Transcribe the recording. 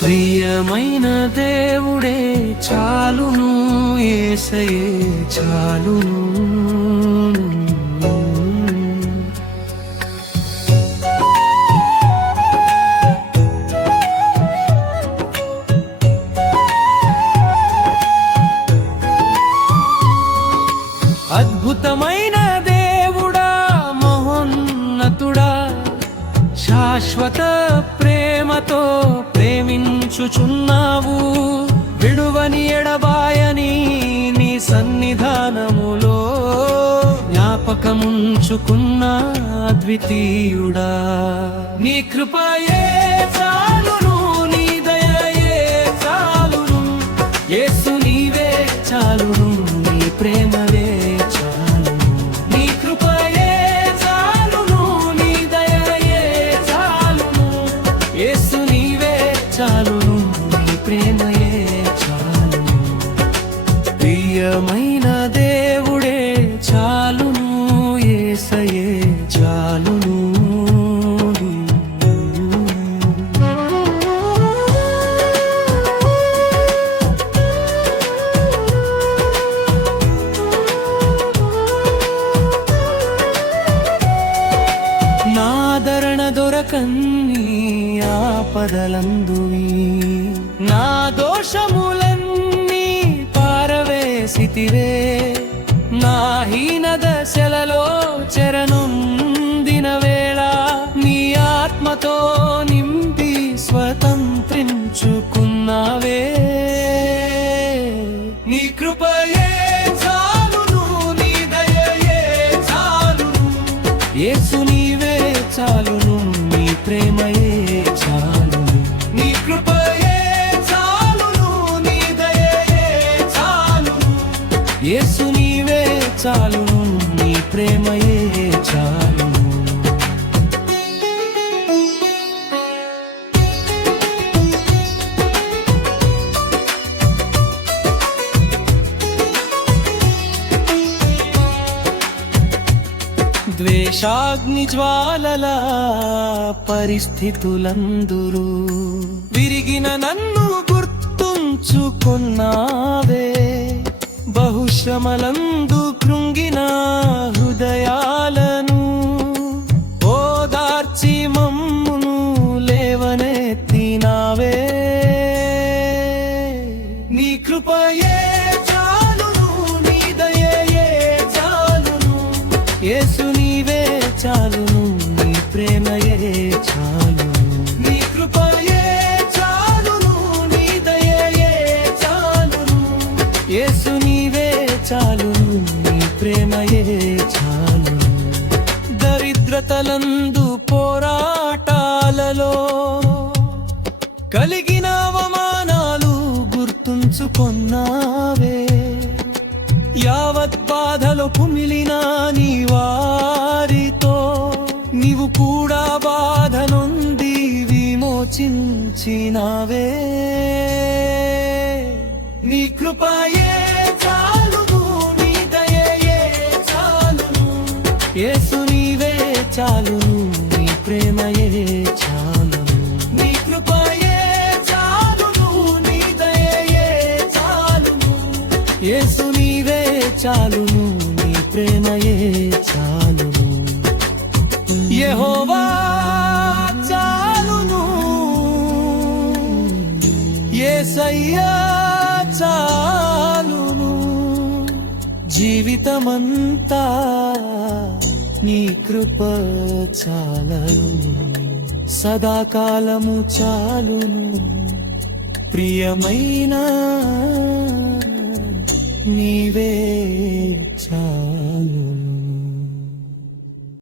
ప్రియమైన దేవుడే చాలును, యేసయ్యే చాలును. అద్భుతమైన దేవుడా, మహోన్నతుడా, శాశ్వత ప్రేమతో ప్రేమించుచున్నావు. విడువని ఎడబాయని నీ సన్నిధానములో జ్ఞాపకముంచుకున్న అద్వితీయుడా. నీ కృపయే చాలును, నీ దయయే చాలును, యేసు నీవే చాలును, నీ ప్రేమవే చాలును. నీ కృపయే చాలును, నీ దయయే చాలును, యేసు నీవే చాలును, నీ ప్రేమయే చాలును. ప్రియమైన దేవుడే చాలును, యేసయ్యే చాలును. నాదరణ దొరకన్ని ఆపదలందువి, నా దోషములన్నీ పారవేసితివే. నా హీన దశలలో చెరనుందిన వేళ నీ ఆత్మతో నింపి స్వతంత్రించుకున్నావే. నీ కృపయే చాలును, నీ దయయే చాలును, యేసు నీవే చాలును, నీ ప్రేమయే చాలును. నీ కృపయే చాలును, నీ దయయే చాలును, యేసు నీవే చాలును, నీ ప్రేమయే చాలును. ద్వేషాగ్ని జ్వాలల పరిస్థితులందురు విరిగిన నన్ను గుర్తుంచుకున్నావే. బహుశ్రమలందు కృంగిన హృదయాలను ఓదార్చి మమ్మును లేవనెత్తినావే. నీ కృపయే చాలును, నీ దయయే చాలును, యేసు నీవే చాలును, నీ ప్రేమయే చాలును. నీ కృపయే చాలును, నీ దయయే చాలును, యేసు నీవే చాలును, నీ ప్రేమయే చాలును. దరిద్రతలందు పోరాటాలలో కలిగిన అవమానాలు గుర్తుంచుకొన్నావే. యావత్ బాధలో కుమిలిన నీ వారితో నీవు కూడా బాధ నుండి విమోచించినావే. నీ కృపయే చాలును, నీ దయయే చాలును, యేసు నీవే చాలును, నీ ప్రేమయే చాలును. నీ కృపయే చాలును, నీ దయయే చాలును, యేసు నీవే చాలును, నీ ప్రేమయే చాలును. యెహోవా చాలును, యేసయ్యా చాలును. జీవితమంతా నీ కృప చాలును, సదాకాలము చాలును. ప్రియమైన నీవే